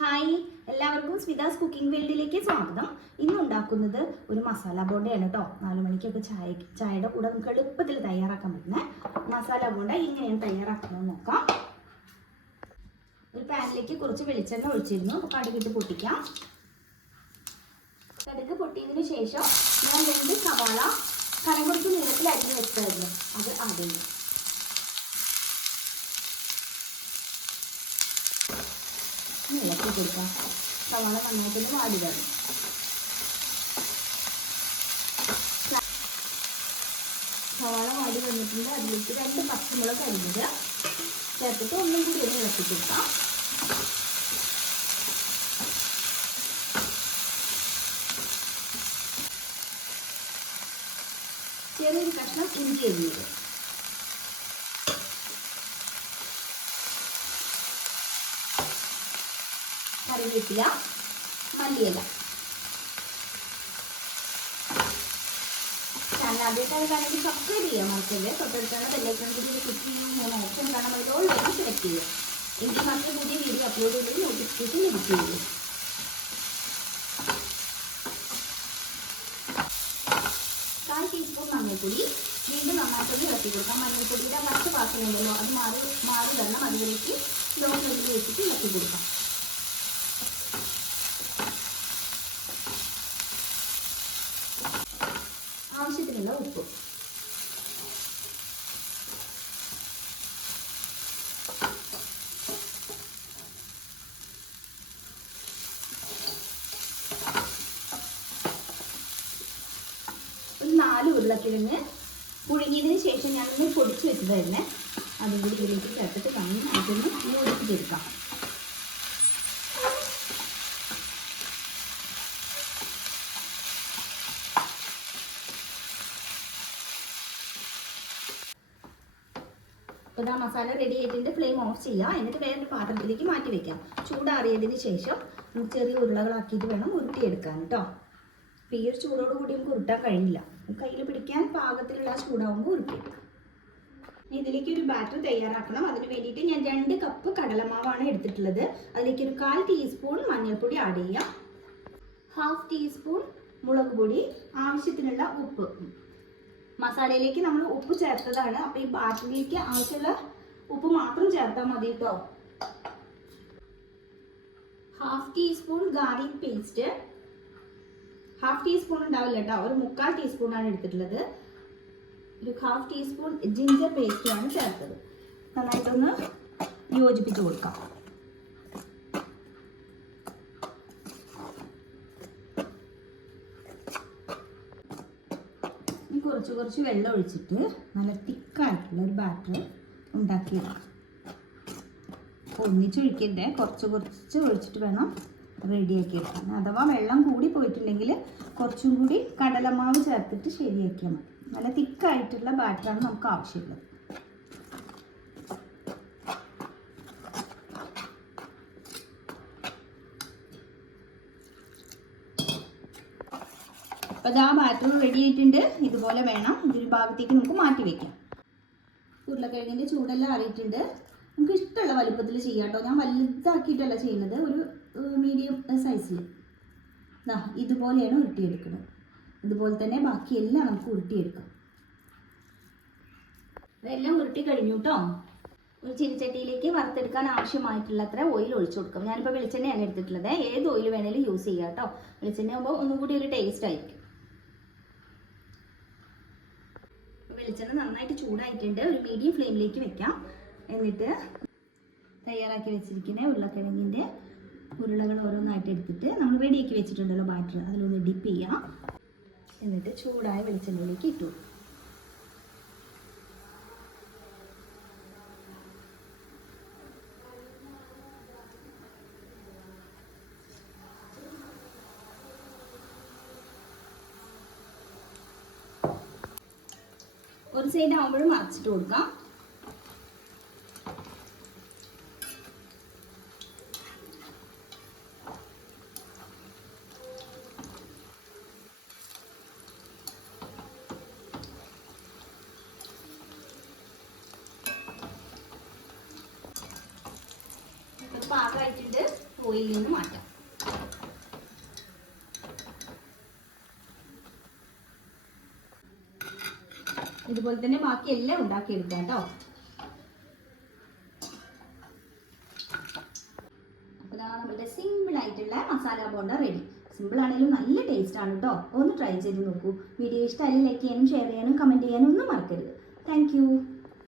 Hi എല്ലാവർക്കും സ്മിതാസ് cooking വേൾഡിലേക്ക് സ്വാഗതം. ഇന്ന് ഉണ്ടാക്കുന്നത് ഒരു മസാല ബോണ്ടയാണ് കേട്ടോ നാല് മണിക്കൊക്കെ ചായ ചായയുടെ കൂടെ നമുക്ക് എളുപ്പത്തിൽ തയ്യാറാക്കാൻ പറ്റുന്ന മസാല ബോണ്ട. എങ്ങനെയാണ് തയ്യാറാക്കുന്നത് നോക്കാം. ഒരു പാനിലേക്ക് കുറച്ച് വെളിച്ചെണ്ണ ഒഴിച്ചിരുന്നു. കടുകിട്ട് പൊട്ടിക്കാം. കടുക് പൊട്ടിയതിന് ശേഷം ഞാൻ രണ്ട് സവാള കനം കുറച്ച് അരിഞ്ഞ് വെച്ചായിരുന്നു അത് ആഡ് ചെയ്യും ഇനി ഇളക്കി കൊടുക്കാം സവാള നന്നായിട്ടൊന്ന് വാടി വരും സവാള വാടി വന്നിട്ടുണ്ട്. അതിലേക്ക് രണ്ട് പച്ചമുളക് അരിഞ്ഞത്. ചേർത്തിട്ട് ഒന്നും കൂടി ഒന്ന് ഇളക്കി കൊടുക്കാം ചെറിയൊരു കഷ്ണം ഇഞ്ചി അരിഞ്ഞത്. കറിവേപ്പില മല്ലിയില. ആദ്യമായിട്ടാണ് സബ്സ്ക്രൈബ് ചെയ്യാൻ മറക്കല്ലേ തൊട്ടടുത്താണ് ബെല്ലൈക്കൺ ക്ലിക്ക് ചെയ്യുന്ന ഓപ്ഷൻ കാണാൻ അതിൽ ഓൾറെഡി സെലക്ട് ചെയ്യുക. എനിക്ക് മാത്രമേ പുതിയ വീഡിയോ അപ്ലോഡ് ചെയ്തത് നോട്ടിഫിക്കേഷൻ ലഭിക്കുകയുള്ളൂ. കാൽ ടീസ്പൂൺ മഞ്ഞൾപ്പൊടി. വീണ്ടും നന്നായിട്ടൊന്ന് ഇളക്കി കൊടുക്കാം. മഞ്ഞൾപ്പൊടിയുടെ മറ്റ് പാത്രമുണ്ടല്ലോ അത് മാറി മാറി വരണം. അതിലേക്ക് ലോ വെച്ചിട്ട് ഇളക്കി കൊടുക്കാം ആവശ്യത്തിനുള്ള ഉപ്പ്. ഒരു നാല് ഉരുളക്കിഴങ്ങ് പുഴുങ്ങിയതിന് ശേഷം ഞാനൊന്ന് പൊടിച്ച് വെച്ചത് തന്നെ. അതും കൂടി ഇതിലേക്ക് ചേർത്തിട്ട് നന്നായിട്ടൊന്ന് യോജിപ്പിച്ചെടുക്കാം അപ്പോൾ ഇതാ മസാല റെഡി ആയിട്ടുണ്ട്. ഫ്ലെയിം ഓഫ് ചെയ്യാം. എന്നിട്ട് വേറൊരു പാത്രത്തിലേക്ക് മാറ്റി വെക്കാം. ചൂടാറിയതിന് ശേഷം ചെറിയ ഉരുളകളാക്കിയിട്ട് വേണം ഉരുട്ടിയെടുക്കാൻ കേട്ടോ അപ്പോൾ ഈ ഒരു ചൂടോട് കൂടി നമുക്ക് ഉരുട്ടാൻ കഴിയില്ല കയ്യിൽ പിടിക്കാൻ പാകത്തിലുള്ള ചൂടാവുമ്പോൾ ഉരുട്ടിയെടുക്കാം. ഇതിലേക്ക് ഒരു ബാറ്റർ തയ്യാറാക്കണം. അതിന് വേണ്ടിയിട്ട് ഞാൻ രണ്ട് കപ്പ് കടലമാവാണ് എടുത്തിട്ടുള്ളത്. അതിലേക്ക് ഒരു കാൽ ടീസ്പൂൺ മഞ്ഞൾപ്പൊടി ആഡ് ചെയ്യാം. ഹാഫ് ടീസ്പൂൺ മുളക് പൊടി. ആവശ്യത്തിനുള്ള ഉപ്പ്. മസാലയിലേക്ക് നമ്മൾ ഉപ്പ് ചേർത്തതാണ്. അപ്പൊ ഈ ബാറ്റിലേക്ക് ആവശ്യമുള്ള ഉപ്പ് മാത്രം ചേർത്താൽ മതി കേട്ടോ half teaspoon garlic paste half teaspoon ഉണ്ടാവില്ല കേട്ടോ ഒരു മുക്കാൽ ടീസ്പൂൺ ആണ് എടുത്തിട്ടുള്ളത്. ഒരു ഹാഫ് ടീസ്പൂൺ ജിഞ്ചർ പേസ്റ്റ് ആണ് ചേർത്തത്. നന്നായിട്ടൊന്ന് യോജിപ്പിച്ച് കൊടുക്കാം. കുറച്ച് കുറച്ച് വെള്ളം ഒഴിച്ചിട്ട് നല്ല തിക്കായിട്ടുള്ള ഒരു ബാറ്റർ ഉണ്ടാക്കിയെടുക്കാം. ഒന്നിച്ചൊഴിക്കണ്ടേ കുറച്ച് കുറച്ച് ഒഴിച്ചിട്ട് വേണം റെഡിയാക്കി എടുക്കാൻ അഥവാ വെള്ളം കൂടി പോയിട്ടുണ്ടെങ്കിൽ കുറച്ചും കൂടി കടലമാവ് ചേർത്തിട്ട് ശരിയാക്കിയാൽ മതി. നല്ല തിക്കായിട്ടുള്ള ബാറ്ററാണ് നമുക്ക് ആവശ്യമുള്ളത്. അപ്പോൾ ഇതാ ബാറ്റർ റെഡി ആയിട്ടുണ്ട്. ഇതുപോലെ വേണം. ഇതൊരു ഭാഗത്തേക്ക് നമുക്ക് മാറ്റി വെക്കാം. ഉരുളക്കിഴങ്ങിന്റെ ചൂടെല്ലാം അറിയിട്ടുണ്ട്. നമുക്ക് ഇഷ്ടമുള്ള വലുപ്പത്തിൽ ചെയ്യാം കേട്ടോ. ഞാൻ വലുതാക്കിയിട്ടല്ല ചെയ്യുന്നത്. ഒരു മീഡിയം സൈസിൽ ദാ ഇതുപോലെയാണ് ഉരുട്ടിയെടുക്കുന്നത്. ഇതുപോലെ തന്നെ ബാക്കിയെല്ലാം നമുക്ക് ഉരുട്ടിയെടുക്കാം. ഇതെല്ലാം ഉരുട്ടി കഴിഞ്ഞു കേട്ടോ ഒരു ചിരിച്ചട്ടിയിലേക്ക് വറുത്തെടുക്കാൻ ആവശ്യമായിട്ടുള്ള അത്ര ഓയിൽ ഒഴിച്ചു കൊടുക്കും. ഞാനിപ്പോൾ വെളിച്ചെണ്ണയാണ് എടുത്തിട്ടുള്ളത്. ഏത് ഓയിൽ വേണേലും യൂസ് ചെയ്യാം കേട്ടോ വെളിച്ചെണ്ണ ആകുമ്പോൾ ഒന്നും കൂടി ഒരു ടേസ്റ്റ് ആയിരിക്കും. വെളിച്ചെണ്ണ നന്നായിട്ട് ചൂടായിട്ടുണ്ട്. ഒരു മീഡിയം ഫ്ലെയിമിലേക്ക് വെക്കാം. എന്നിട്ട് തയ്യാറാക്കി വെച്ചിരിക്കുന്ന ഉരുളക്കിഴങ്ങിന്റെ ഉരുളകൾ ഓരോന്നായിട്ട് എടുത്തിട്ട് നമ്മൾ റെഡിയാക്കി വെച്ചിട്ടുണ്ടല്ലോ ബാറ്റർ അതിലൊന്ന് ഡിപ്പ് ചെയ്യാം. എന്നിട്ട് ചൂടായ വെളിച്ചെണ്ണയിലേക്ക് ഇട്ടു. ഒരു സൈഡ് ആകുമ്പോഴും മറച്ചിട്ട് കൊടുക്കാം. പാകമായിട്ടുണ്ട്. ഓയിലിൽ നിന്ന് മാറ്റാം. ഇതുപോലെ തന്നെ ബാക്കി എല്ലാം ഉണ്ടാക്കി എടുക്കാം കേട്ടോ അപ്പോൾ നമ്മുടെ സിമ്പിൾ ആയിട്ടുള്ള മസാല ബോണ്ട റെഡി സിമ്പിൾ ആണെങ്കിലും നല്ല ടേസ്റ്റ് ആണ് കേട്ടോ. ഒന്ന് ട്രൈ ചെയ്ത് നോക്കൂ. വീഡിയോ ഇഷ്ടമായി ലൈക്ക് ചെയ്യാനും ഷെയർ ചെയ്യാനും കമന്റ് ചെയ്യാനും ഒന്നും മറക്കരുത്. താങ്ക്